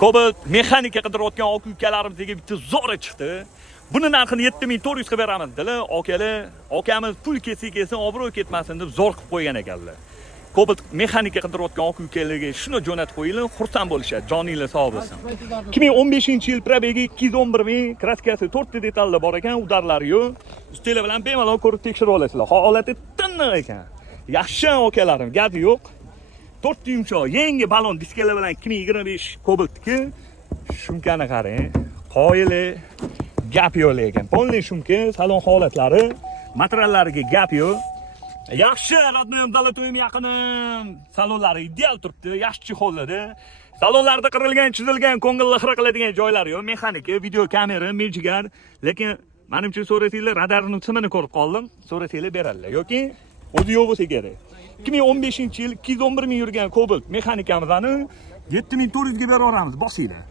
Cobalt mexanika qidirayotgan aka ukalarimizga bitta zo'ra chiqdi. Buni narxini 7400 ga beramiz dedilar. Akamiz pul kelsa obro' ketmasin deb zo'r qilib qo'ygan ekanlar. Cobalt mexanika qidirayotgan aka ukalarga shuni jo'natib qo'yinglar, xursand bo'lishadi. Joninglar sog' bo'lsin. 2015-yil probegi 211 ming, kraskasi 4 ta detallar bor ekan, udarlari yo'q. Ustilar bilan bemalol ko'rib tekshirib olasizlar. Holati tiniq ekan. Yaxshi akalarim, gap yo'q. 4 yumshoq, yangi balon diskalar bilan 2025 Cobalt'ki shumkani qarang. Qoyili gap yo'q ekan. Polni shumka, salon holatlari, materiallariga gap yo'q. Yaxshi, radnoyim dalatoyim yaqinim. Salonlari ideal turibdi, yaxshi hollarda. Salonlarda qirilgan, chizilgan, ko'ngilni xira qiladigan joylari yo'q. Mexanika, video kamera, mejigar, lekin menimcha so'rasanglar, radarning simini ko'rib qoldim. So'rasanglar beradilar yoki o'zi yo'q bo'lsa kerak. 2015-yil 211 ming yurgan Cobalt mexanikamizni 7400 ga beraveramiz, bosinglar.